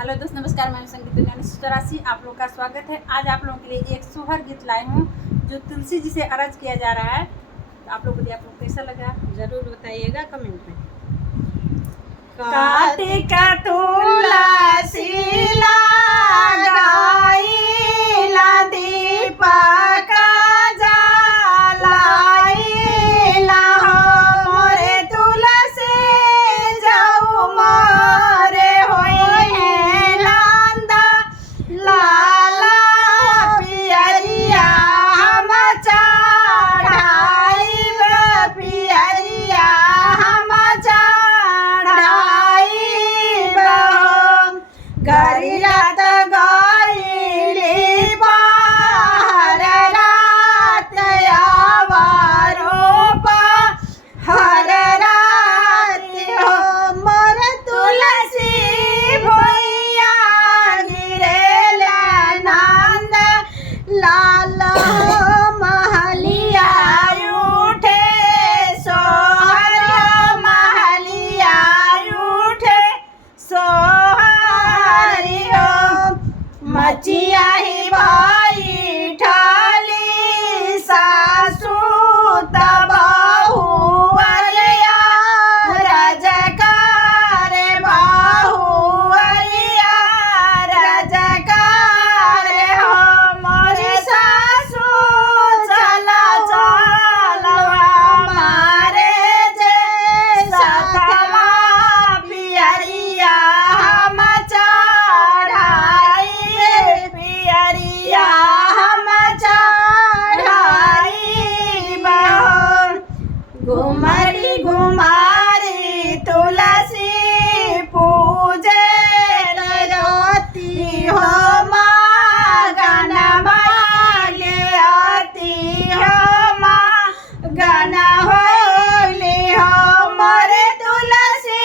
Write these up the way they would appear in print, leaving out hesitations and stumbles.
Hello दोस्त, नमस्कार। मैं संगीत सुतरासी, आप लोग का स्वागत है। आज आप लोगों के लिए एक सोहर गीत लाई हूँ जो तुलसी जी से अर्ज किया जा रहा है। तो आप लोग कैसा लगा जरूर बताइएगा कमेंट में। कार्तिक तुलसी लगाईला दीपक जलाईला हो मोरे तुलसी जाऊ मोरे होई लांदा लाला पियरिया हम चढ़ाईब पियरिया हम चढ़ाईब गरियात गईली बाहर रात आवारो हर रात हो मोर तुलसी भैया गिरेला नंद लाल महलिया उठे सोहर महलिया उठे सोहरियो मचिया ही बैठली सासू तबाहू अलिया रजकार बाहू अलिया रजकार हो मोरे सासू चला चलवा मारे जे सतवा पियरिया हम चढ़ाई पियरिया हम चढ़ाई घुमरी घुमारी तुलसी पूजे रोती हो मगन भाग्य आती हो मगन होली हो मोरे तुलसी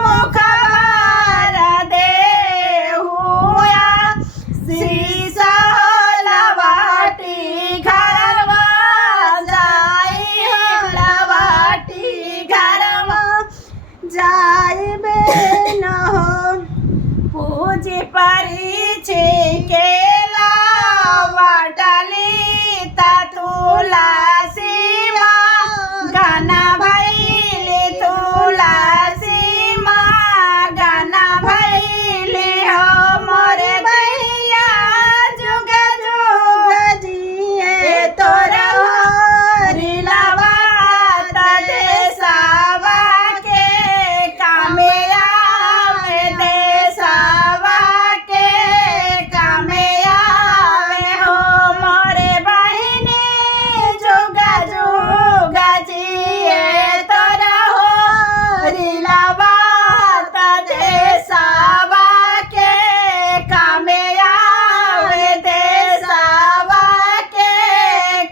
मुखार दे हुआ शीशा लवाटी घरवा जाई लवाटी घरवा जाइबे न हो पूजी परिचे केला वाटली तुलसी गाना भैली तुलसी गाना भैली हो मोरे भैया जुग जुग जिए तोरा रिलावा देसावा के कामे आवे देसावा के कामे आवे हो मोरे बहिनी जुग जुग जिए तोरा हो रिलावा देसावा के कामे आवे देसावा के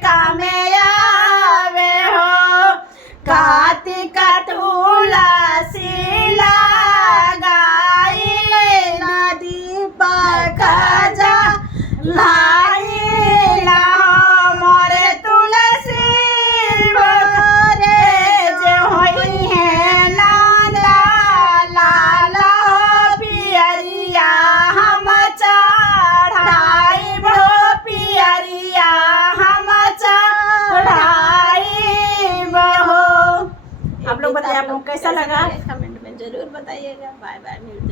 कामे आवे हो कार्तिक तुलसी लगाई नदी पर जलाईला मोरे तुलसी मोरे जे होई है लाला लाला पियरिया हम चढ़ाईब पियरिया हम चढ़ाईब हो। आप लोग बताइए, आप लोग कैसा लगा कमेंट में जरूर बताइएगा। बाय बाय, मिलते हैं।